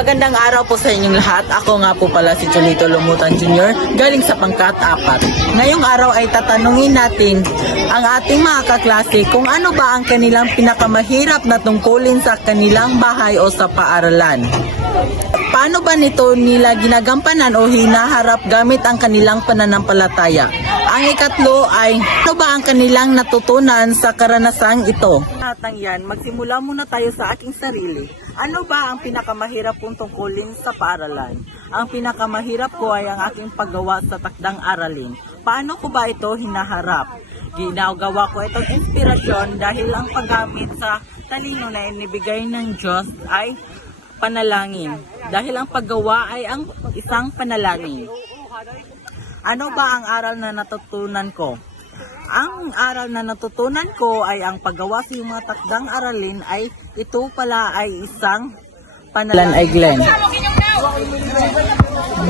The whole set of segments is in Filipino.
Magandang araw po sa inyong lahat. Ako nga po pala si Cholito Lumutan Jr. galing sa pangkat 4. Ngayong araw ay tatanungin natin ang ating mga kaklase kung ano ba ang kanilang pinakamahirap na tungkulin sa kanilang bahay o sa paaralan. Paano ba nito nila ginagampanan o hinaharap gamit ang kanilang pananampalataya? Ang ikatlo ay ano ba ang kanilang natutunan sa karanasang ito? Natang yan, magsimula muna tayo sa aking sarili. Ano ba ang pinakamahirap kong tungkulin sa paaralan? Ang pinakamahirap ko ay ang aking paggawa sa takdang aralin. Paano ko ba ito hinaharap? Ginagawa ko itong inspirasyon dahil ang paggamit sa talino na inibigay ng Diyos ay panalangin. Dahil ang paggawa ay ang isang panalangin. Ano ba ang aral na natutunan ko? Ang aral na natutunan ko ay ang paggawa sa mga takdang aralin ay ito pala ay isang panalangin. Ay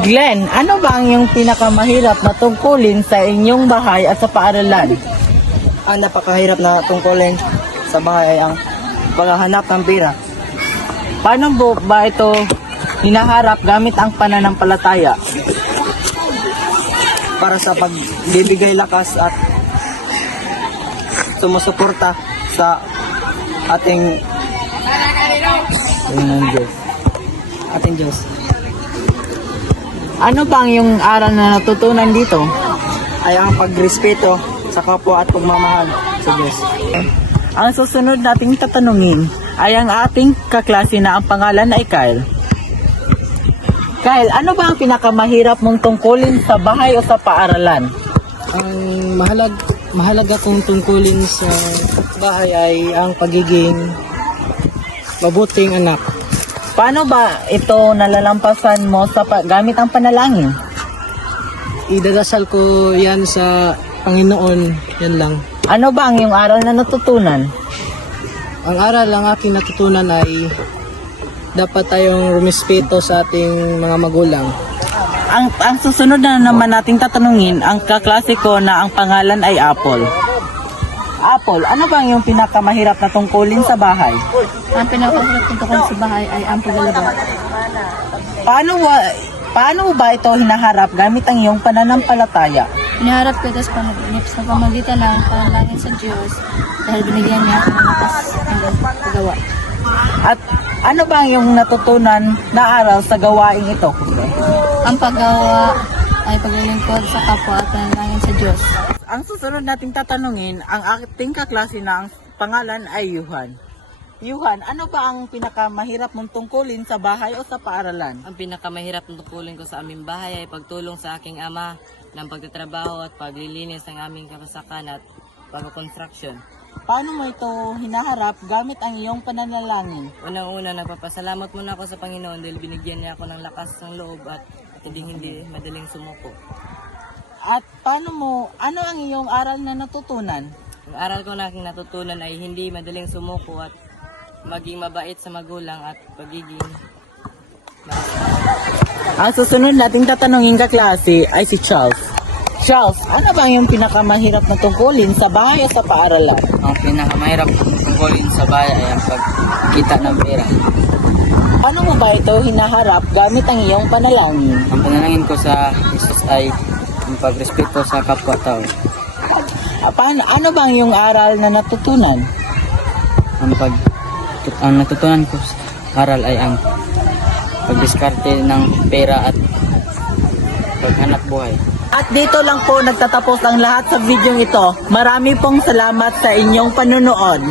Glenn, ano ba ang iyong pinakamahirap na tungkulin sa inyong bahay at sa paaralan? Ang napakahirap na tungkulin sa bahay ay ang paghahanap ng pera. Paano ba ito hinaharap gamit ang pananampalataya? Para sa pagbibigay lakas at sumusuporta sa ating Diyos. Ano ba ang iyong aral na natutunan dito? Ay ang pagrespeto sa kapwa at pagmamahal sa Diyos. Ang susunod nating tatanungin ay ang ating kaklase na ang pangalan ay Kyle. Kyle, ano ba ang pinakamahirap mong tungkulin sa bahay o sa paaralan? Ang mahalaga kong tungkulin sa bahay ay ang pagiging mabuting anak. Paano ba ito nalalampasan mo sa gamit ang panalangin? Idadasal ko yan sa Panginoon, yan lang. Ano ba ang iyong aral na natutunan? Ang aral ang aking natutunan ay dapat tayong rumispeto sa ating mga magulang. Ang susunod na naman nating tatanungin, ang kaklase ko na ang pangalan ay Apple. Apple, ano ba ang iyong pinakamahirap na tungkulin sa bahay? Ang pinakamahirap kong tungkol sa bahay ay ang paglalaba. Paano ba ito hinaharap gamit ang iyong pananampalataya? Hinaharap ko ito sa panaginip sa pamagitan ng panalangin sa Diyos dahil binigyan niya ako ng lakas ng paggawa. At ano ba ang iyong natutunan na aral sa gawaing ito? Ang paggawa ay paglilingkod sa kapwa at panalangin sa Diyos. Ang susunod nating tatanungin, ang ating kaklase na ang pangalan ay Yuhan. Yuhan, ano ba ang pinakamahirap mong tungkulin sa bahay o sa paaralan? Ang pinakamahirap na tungkulin ko sa aming bahay ay pagtulong sa aking ama ng pagtatrabaho at paglilinis ng aming kapasakan at pag-construction. Paano mo ito hinaharap gamit ang iyong pananalangin? Unang-una, nagpapasalamat muna ako sa Panginoon dahil binigyan niya ako ng lakas ng loob at hindi madaling sumuko. At ano ang iyong aral na natutunan? Ang aral ko na aking natutunan ay hindi madaling sumuko at maging mabait sa magulang at pagiging Ang susunod nating tatanungin kaklase ay si Charles. Charles, ano ba ang iyong pinakamahirap na tungkulin sa bahay o sa paaralan? ang pinakamahirap tungkulin sa bahay ay ang pagkita ng pera. Paano mo ba ito hinaharap gamit ang iyong panalangin? Ang panalangin ko sa Jesus ay ang pagrespeto sa kapwa-tao. Ano ba ang iyong aral na natutunan? Ang natutunan ko sa aral ay ang pagdiskarte ng pera at paghanap buhay. At dito lang po nagtatapos ang lahat sa video ito. Marami pong salamat sa inyong panunood.